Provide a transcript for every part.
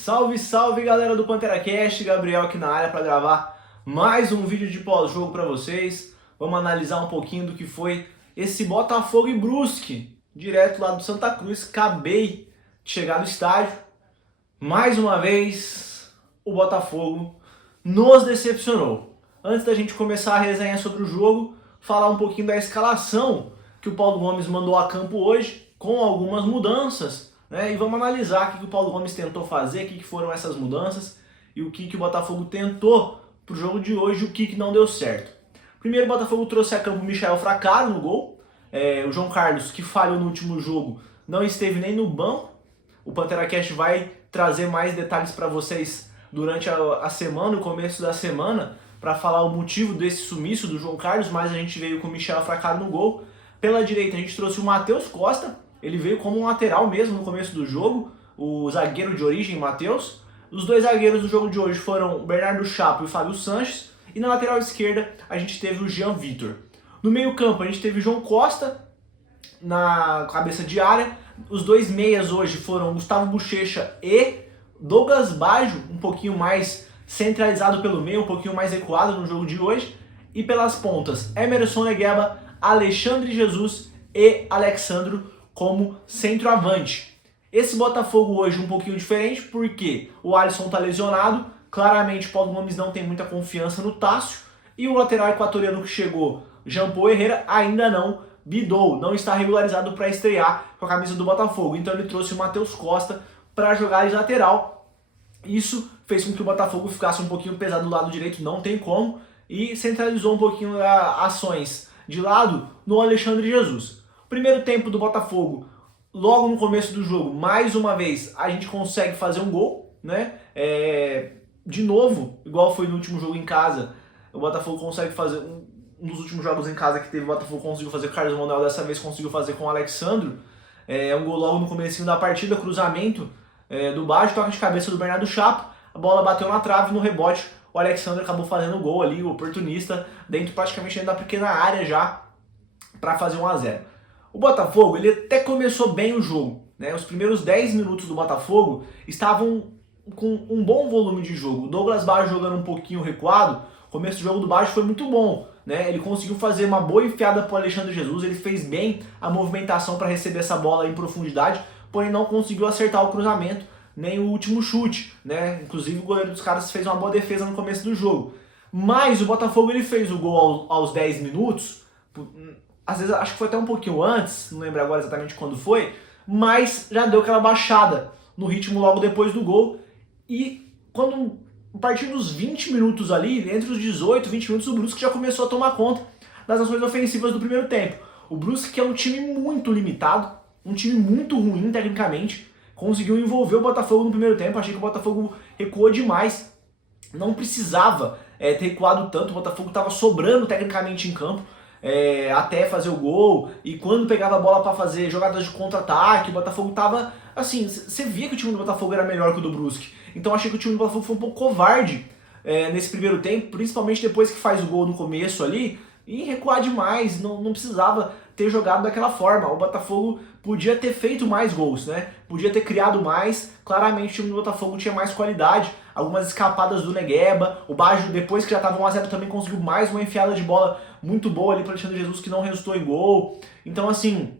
Salve, salve galera do PanteraCast, Gabriel aqui na área para gravar mais um vídeo de pós-jogo para vocês. Vamos analisar um pouquinho do que foi esse Botafogo e Brusque, direto lá do Santa Cruz. Acabei de chegar no estádio. Mais uma vez, o Botafogo nos decepcionou. Antes da gente começar a resenha sobre o jogo, falar um pouquinho da escalação que o Paulo Gomes mandou a campo hoje, com algumas mudanças, né? E vamos analisar o que o Paulo Gomes tentou fazer, o que foram essas mudanças e o que o Botafogo tentou para o jogo de hoje e o que não deu certo. Primeiro, o Botafogo trouxe a campo o Michael Fracaro no gol. O João Carlos, que falhou no último jogo, não esteve nem no banco. O PanteraCast vai trazer mais detalhes para vocês durante a semana, o começo da semana, para falar o motivo desse sumiço do João Carlos, mas a gente veio com o Michael Fracaro no gol. Pela direita a gente trouxe o Matheus Costa, ele veio como um lateral mesmo no começo do jogo, o zagueiro de origem, Matheus. Os dois zagueiros do jogo de hoje foram o Bernardo Chapo e o Fábio Sanches, e na lateral esquerda a gente teve o Jean Vitor. No meio campo a gente teve o João Costa na cabeça de área. Os dois meias hoje foram Gustavo Bochecha e Douglas Baggio, um pouquinho mais centralizado pelo meio, um pouquinho mais recuado no jogo de hoje. E pelas pontas, Emerson Negueba, Alexandre Jesus e Alexandro como centroavante. Esse Botafogo hoje um pouquinho diferente porque o Alisson está lesionado, claramente o Paulo Gomes não tem muita confiança no Tássio, e o lateral equatoriano que chegou, Jean Paul Herrera, ainda não bidou, não está regularizado para estrear com a camisa do Botafogo, então ele trouxe o Matheus Costa para jogar de lateral. Isso fez com que o Botafogo ficasse um pouquinho pesado do lado direito, não tem como, e centralizou um pouquinho as ações de lado no Alexandre Jesus. Primeiro tempo do Botafogo, logo no começo do jogo, mais uma vez a gente consegue fazer um gol, né? De novo, igual foi no último jogo em casa, o Botafogo consegue fazer um dos últimos jogos em casa que teve, o Botafogo conseguiu fazer com o Carlos Manuel, dessa vez conseguiu fazer com o Alexandro. Um gol logo no comecinho da partida, cruzamento do Baggio, toca de cabeça do Bernardo Chapo, a bola bateu na trave, no rebote o Alexandre acabou fazendo o gol ali, o oportunista, praticamente dentro da pequena área já, para fazer 1-0. O Botafogo, ele até começou bem o jogo, né? Os primeiros 10 minutos do Botafogo estavam com um bom volume de jogo. O Douglas Baggio jogando um pouquinho recuado, o começo do jogo do Baggio foi muito bom, né? Ele conseguiu fazer uma boa enfiada para o Alexandre Jesus, ele fez bem a movimentação para receber essa bola em profundidade, porém não conseguiu acertar o cruzamento, nem o último chute, né? Inclusive o goleiro dos caras fez uma boa defesa no começo do jogo. Mas o Botafogo ele fez o gol aos 10 minutos, às vezes acho que foi até um pouquinho antes, não lembro agora exatamente quando foi, mas já deu aquela baixada no ritmo logo depois do gol. E quando, a partir dos 20 minutos ali, entre os 18 e 20 minutos, o Brusque já começou a tomar conta das ações ofensivas do primeiro tempo. O Brusque, que é um time muito limitado, um time muito ruim tecnicamente, conseguiu envolver o Botafogo no primeiro tempo. Achei que o Botafogo recuou demais, não precisava ter recuado tanto, o Botafogo estava sobrando tecnicamente em campo, até fazer o gol, e quando pegava a bola para fazer jogadas de contra-ataque, o Botafogo tava, assim, você via que o time do Botafogo era melhor que o do Brusque, então achei que o time do Botafogo foi um pouco covarde nesse primeiro tempo, principalmente depois que faz o gol no começo ali, e recuar demais, não precisava ter jogado daquela forma. O Botafogo podia ter feito mais gols, né? Podia ter criado mais. Claramente o time do Botafogo tinha mais qualidade. Algumas escapadas do Negueba. O Baggio, depois que já estava 1-0, também conseguiu mais uma enfiada de bola muito boa ali para Alexandre Jesus, que não resultou em gol. Então, assim,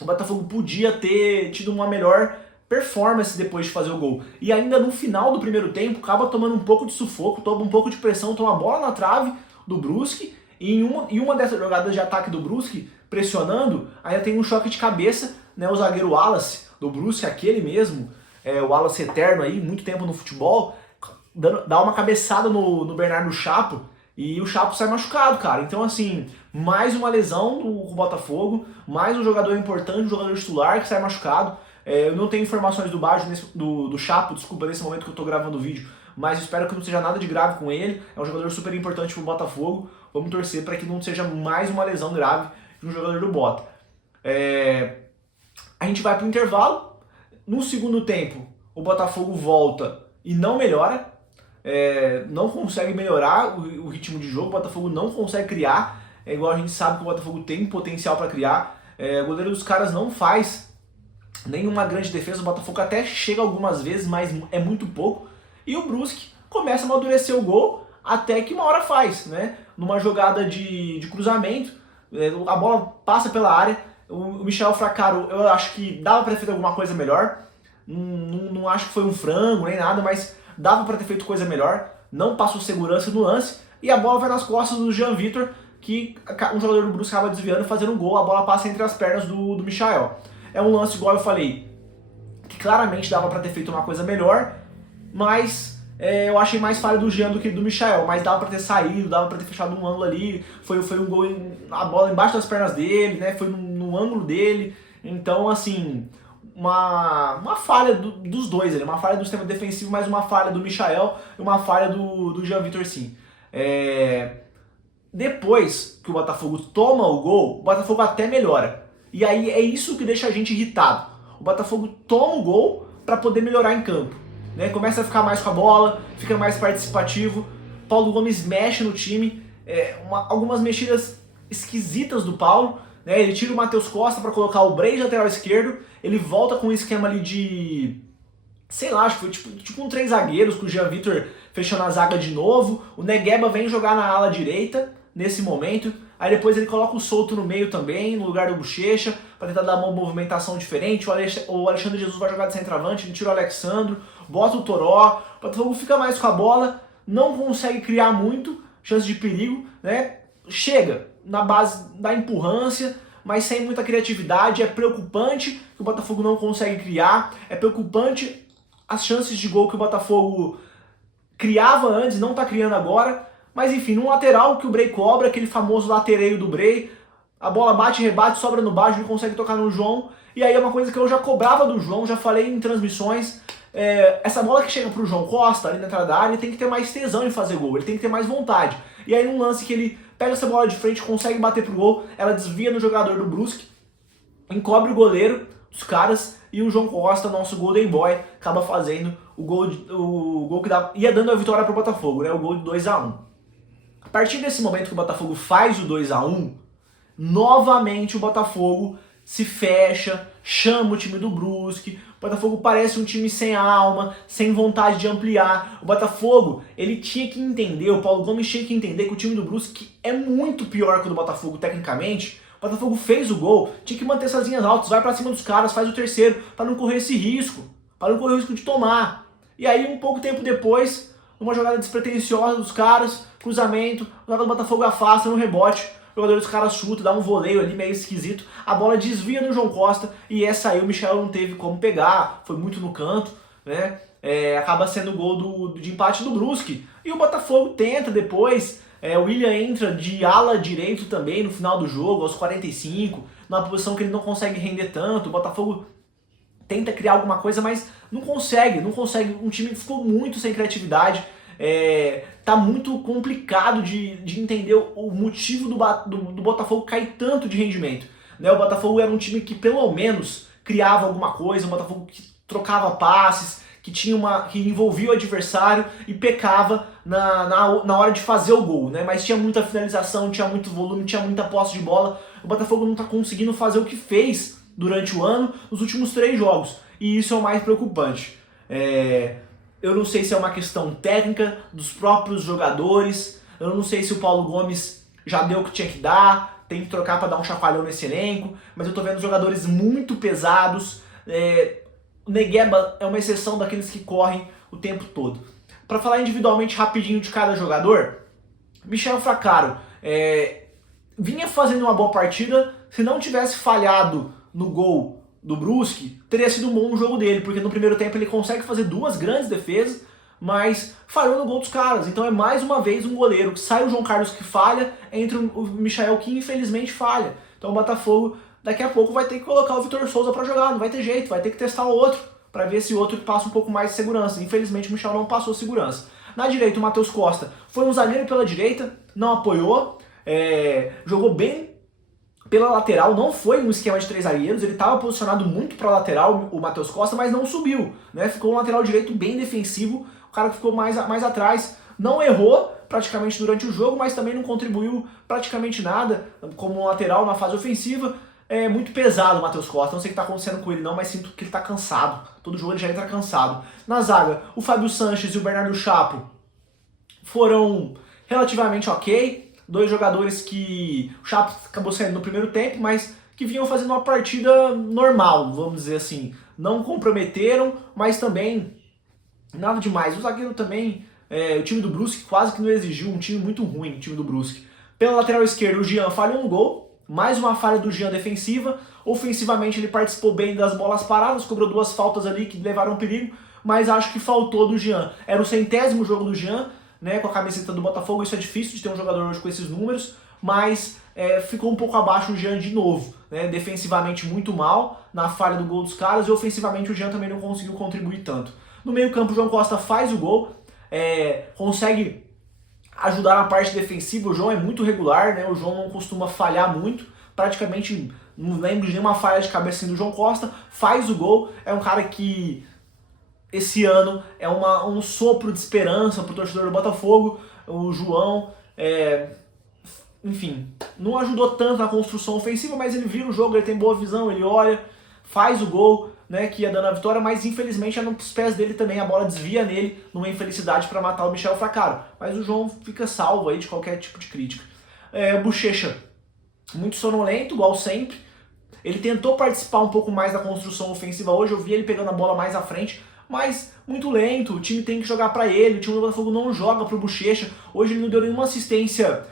o Botafogo podia ter tido uma melhor performance depois de fazer o gol. E ainda no final do primeiro tempo, acaba tomando um pouco de sufoco, toma um pouco de pressão, toma a bola na trave do Brusque. E em uma dessas jogadas de ataque do Brusque, pressionando, ainda tem um choque de cabeça, né? O zagueiro Wallace do Brusque, aquele mesmo, o Wallace eterno aí, muito tempo no futebol, dá uma cabeçada no Bernardo Chapo, e o Chapo sai machucado, cara. Então, assim, mais uma lesão do Botafogo, mais um jogador importante, um jogador titular que sai machucado. Eu não tenho informações do Baggio, do Chapo, desculpa, nesse momento que eu tô gravando o vídeo, mas espero que não seja nada de grave com ele. É um jogador super importante pro Botafogo. Vamos torcer para que não seja mais uma lesão grave de um jogador do Bota. A gente vai pro intervalo. No segundo tempo, o Botafogo volta e não melhora. Não consegue melhorar o ritmo de jogo. O Botafogo não consegue criar. Igual a gente sabe que o Botafogo tem potencial para criar. O goleiro dos caras não faz nenhuma grande defesa, o Botafogo até chega algumas vezes, mas é muito pouco. E o Brusque começa a amadurecer o gol, até que uma hora faz, né? Numa jogada de cruzamento, a bola passa pela área, o Michel Fracaro, eu acho que dava para ter feito alguma coisa melhor, não acho que foi um frango nem nada, mas dava para ter feito coisa melhor, não passou segurança no lance, e a bola vai nas costas do Jean Vitor, que um jogador do Brusque acaba desviando e fazendo um gol, a bola passa entre as pernas do Michael. É um lance, igual eu falei, que claramente dava para ter feito uma coisa melhor, mas eu achei mais falha do Jean do que do Michael, mas dava para ter saído, dava para ter fechado um ângulo ali, foi um gol, a bola embaixo das pernas dele, né, foi no ângulo dele, então assim, uma falha dos dois, uma falha do sistema defensivo, mas uma falha do Michael e uma falha do Jean Vitor, sim. Depois que o Botafogo toma o gol, o Botafogo até melhora. E aí é isso que deixa a gente irritado. O Botafogo toma o gol para poder melhorar em campo, né? Começa a ficar mais com a bola, fica mais participativo. Paulo Gomes mexe no time, algumas mexidas esquisitas do Paulo, né? Ele tira o Matheus Costa para colocar o Bray de lateral esquerdo, ele volta com um esquema ali de, sei lá, acho que foi tipo um 3 zagueiros, com o Jean Vitor fechando a zaga de novo, o Negueba vem jogar na ala direita nesse momento, aí depois ele coloca o Souto no meio também, no lugar do Bochecha, para tentar dar uma movimentação diferente, o Alexandre Jesus vai jogar de centroavante, ele tira o Alexandro, bota o Toró, o Botafogo fica mais com a bola, não consegue criar muito, chance de perigo, né? Chega na base da empurrância, mas sem muita criatividade, é preocupante que o Botafogo não consegue criar, é preocupante as chances de gol que o Botafogo criava antes, não está criando agora, mas enfim, num lateral que o Bray cobra, aquele famoso latereio do Bray, a bola bate, rebate, sobra no baixo, ele consegue tocar no João, e aí é uma coisa que eu já cobrava do João, já falei em transmissões, essa bola que chega pro João Costa, ali na entrada da área, ele tem que ter mais tesão em fazer gol, ele tem que ter mais vontade. E aí num lance que ele pega essa bola de frente, consegue bater pro gol, ela desvia no jogador do Brusque, encobre o goleiro dos caras, e o João Costa, nosso Golden Boy, acaba fazendo o gol que ia dando a vitória pro Botafogo, né? O gol de 2-1. A partir desse momento que o Botafogo faz o 2-1, novamente o Botafogo se fecha, chama o time do Brusque, o Botafogo parece um time sem alma, sem vontade de ampliar. O Botafogo, ele tinha que entender, o Paulo Gomes tinha que entender que o time do Brusque é muito pior que o do Botafogo tecnicamente. O Botafogo fez o gol, tinha que manter essas linhas altas, vai pra cima dos caras, faz o terceiro, para não correr esse risco, para não correr o risco de tomar. E aí, um pouco tempo depois, numa jogada despretensiosa dos caras, cruzamento, o jogador do Botafogo afasta no rebote, o jogador dos caras chuta, dá um voleio ali meio esquisito, a bola desvia no João Costa, e essa aí o Michel não teve como pegar, foi muito no canto, né? Acaba sendo o gol de empate do Brusque. E o Botafogo tenta depois, o William entra de ala direito também no final do jogo, aos 45, numa posição que ele não consegue render tanto, o Botafogo tenta criar alguma coisa, mas não consegue, um time que ficou muito sem criatividade, tá muito complicado de entender o motivo do Botafogo cair tanto de rendimento, né? O Botafogo era um time que pelo menos criava alguma coisa, um Botafogo que trocava passes, que envolvia o adversário e pecava na hora de fazer o gol, né? Mas tinha muita finalização, tinha muito volume, tinha muita posse de bola. O Botafogo não está conseguindo fazer o que fez durante o ano, nos últimos 3 jogos, e isso é o mais preocupante. Eu não sei se é uma questão técnica dos próprios jogadores, eu não sei se o Paulo Gomes já deu o que tinha que dar, tem que trocar para dar um chacoalhão nesse elenco, mas eu tô vendo jogadores muito pesados. O Negueba é uma exceção daqueles que correm o tempo todo. Para falar individualmente rapidinho de cada jogador, Michel Fracaro vinha fazendo uma boa partida, se não tivesse falhado no gol do Brusque, teria sido um bom jogo dele, porque no primeiro tempo ele consegue fazer 2 grandes defesas, mas falhou no gol dos caras. Então é mais uma vez um goleiro que sai o João Carlos que falha, entra o Michael que infelizmente falha. Então o Botafogo daqui a pouco vai ter que colocar o Vitor Souza para jogar, não vai ter jeito, vai ter que testar o outro, para ver se o outro passa um pouco mais de segurança. Infelizmente o Michel não passou segurança. Na direita o Matheus Costa foi um zagueiro pela direita, não apoiou, jogou bem pela lateral, não foi um esquema de 3 zagueiros, ele estava posicionado muito para a lateral, o Matheus Costa, mas não subiu, né? Ficou um lateral direito bem defensivo, o cara que ficou mais atrás, não errou praticamente durante o jogo, mas também não contribuiu praticamente nada como lateral na fase ofensiva. é muito pesado o Matheus Costa. Não sei o que tá acontecendo com ele não, mas sinto que ele tá cansado. Todo jogo ele já entra cansado. Na zaga, o Fábio Sanches e o Bernardo Chapo foram relativamente ok. Dois jogadores que o Chapo acabou saindo no primeiro tempo, mas que vinham fazendo uma partida normal, vamos dizer assim. Não comprometeram, mas também nada demais. O zagueiro também, o time do Brusque quase que não exigiu, um time muito ruim, o time do Brusque. Pela lateral esquerda, o Jean falhou um gol, mais uma falha do Jean defensiva. Ofensivamente ele participou bem das bolas paradas, cobrou 2 faltas ali que levaram perigo, mas acho que faltou do Jean. Era o 100º jogo do Jean, né, com a camiseta do Botafogo. Isso é difícil de ter um jogador hoje com esses números, mas ficou um pouco abaixo o Jean de novo, né, defensivamente muito mal na falha do gol dos caras, e ofensivamente o Jean também não conseguiu contribuir tanto. No meio campo o João Costa faz o gol, consegue ajudar na parte defensiva. O João é muito regular, né, o João não costuma falhar muito, praticamente não lembro de nenhuma falha de cabeça do João Costa, faz o gol, é um cara que esse ano é um sopro de esperança pro torcedor do Botafogo. O João, enfim, não ajudou tanto na construção ofensiva, mas ele vira o jogo, ele tem boa visão, ele olha, faz o gol, né, que ia dando a vitória, mas infelizmente é nos pés dele também, a bola desvia nele numa infelicidade para matar o Michel Fracaro. Mas o João fica salvo aí de qualquer tipo de crítica. O Bochecha, muito sonolento, igual sempre. Ele tentou participar um pouco mais da construção ofensiva hoje, eu vi ele pegando a bola mais à frente, mas muito lento. O time tem que jogar para ele, o time do Botafogo não joga pro Bochecha. Hoje ele não deu nenhuma assistência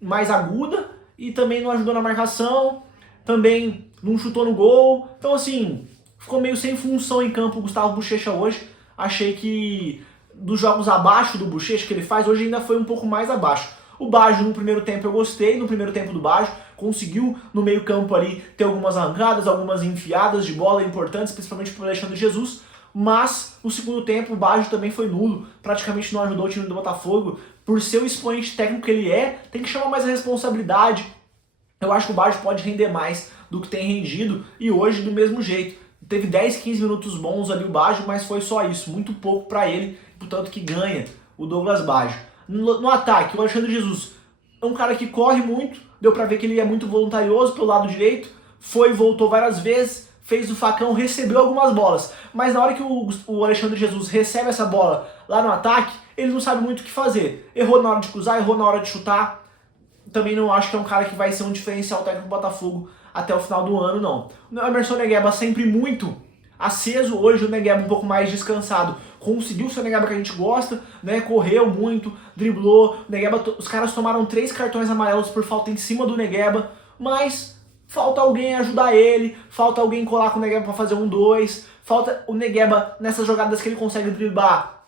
mais aguda e também não ajudou na marcação, também não chutou no gol. Então assim, ficou meio sem função em campo o Gustavo Bochecha hoje. Achei que dos jogos abaixo do Bochecha que ele faz, hoje ainda foi um pouco mais abaixo. O Baggio no primeiro tempo eu gostei, no primeiro tempo do Baggio, conseguiu no meio campo ali ter algumas arrancadas, algumas enfiadas de bola importantes, principalmente para o Alexandre Jesus, mas no segundo tempo o Baggio também foi nulo, praticamente não ajudou o time do Botafogo. Por ser o expoente técnico que ele tem que chamar mais a responsabilidade. Eu acho que o Baggio pode render mais do que tem rendido, e hoje do mesmo jeito. Teve 10, 15 minutos bons ali o Baggio, mas foi só isso, muito pouco para ele, portanto que ganha o Douglas Baggio. No ataque, o Alexandre Jesus é um cara que corre muito, deu pra ver que ele é muito voluntarioso pelo lado direito, foi e voltou várias vezes, fez o facão, recebeu algumas bolas, mas na hora que o Alexandre Jesus recebe essa bola lá no ataque, ele não sabe muito o que fazer. Errou na hora de cruzar, errou na hora de chutar. Também não acho que é um cara que vai ser um diferencial técnico do Botafogo até o final do ano, não. O Emerson Negueba sempre muito aceso, hoje o Negueba um pouco mais descansado. Conseguiu ser o Negueba que a gente gosta, né? Correu muito, driblou. Negueba, os caras tomaram 3 cartões amarelos por falta em cima do Negueba, mas falta alguém ajudar ele, falta alguém colar com o Negueba para fazer 1-2, falta o Negueba nessas jogadas que ele consegue driblar,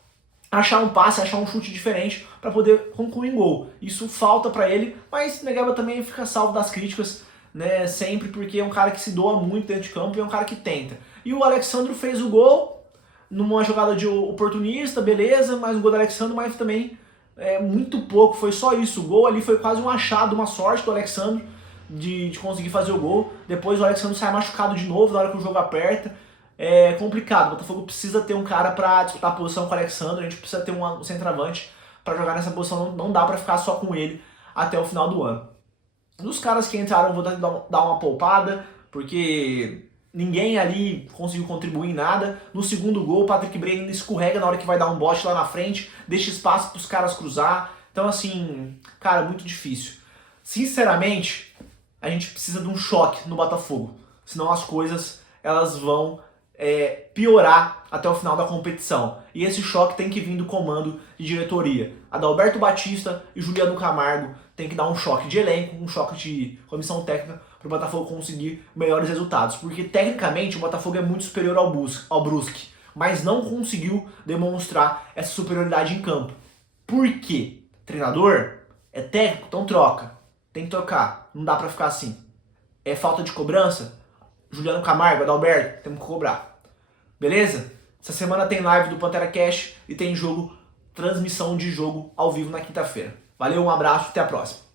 achar um passe, achar um chute diferente para poder concluir em gol. Isso falta para ele, mas o Negueba também fica salvo das críticas, né, sempre, porque é um cara que se doa muito dentro de campo e é um cara que tenta. E o Alexandro fez o gol numa jogada de oportunista, beleza, mas o gol do Alexandro, mas também muito pouco, foi só isso. O gol ali foi quase um achado, uma sorte do Alexandro de conseguir fazer o gol. Depois o Alexandro sai machucado de novo na hora que o jogo aperta. É complicado, o Botafogo precisa ter um cara para disputar a posição com o Alexandro, a gente precisa ter um centroavante para jogar nessa posição, não dá para ficar só com ele até o final do ano. Dos caras que entraram, vou dar uma poupada, porque ninguém ali conseguiu contribuir em nada. No segundo gol, o Patrick Bray ainda escorrega na hora que vai dar um bote lá na frente, deixa espaço para os caras cruzar. Então assim, cara, muito difícil. Sinceramente, a gente precisa de um choque no Botafogo, senão as coisas elas vão piorar até o final da competição. E esse choque tem que vir do comando de diretoria. Adalberto Batista e Juliano Camargo tem que dar um choque de elenco, um choque de comissão técnica para o Botafogo conseguir melhores resultados. Porque tecnicamente o Botafogo é muito superior ao Brusque, mas não conseguiu demonstrar essa superioridade em campo. Por quê? Treinador é técnico, então troca. Tem que trocar, não dá para ficar assim. É falta de cobrança? Juliano Camargo, Adalberto, temos que cobrar. Beleza? Essa semana tem live do Pantera Cash e tem transmissão de jogo ao vivo na quinta-feira. Valeu, um abraço, até a próxima.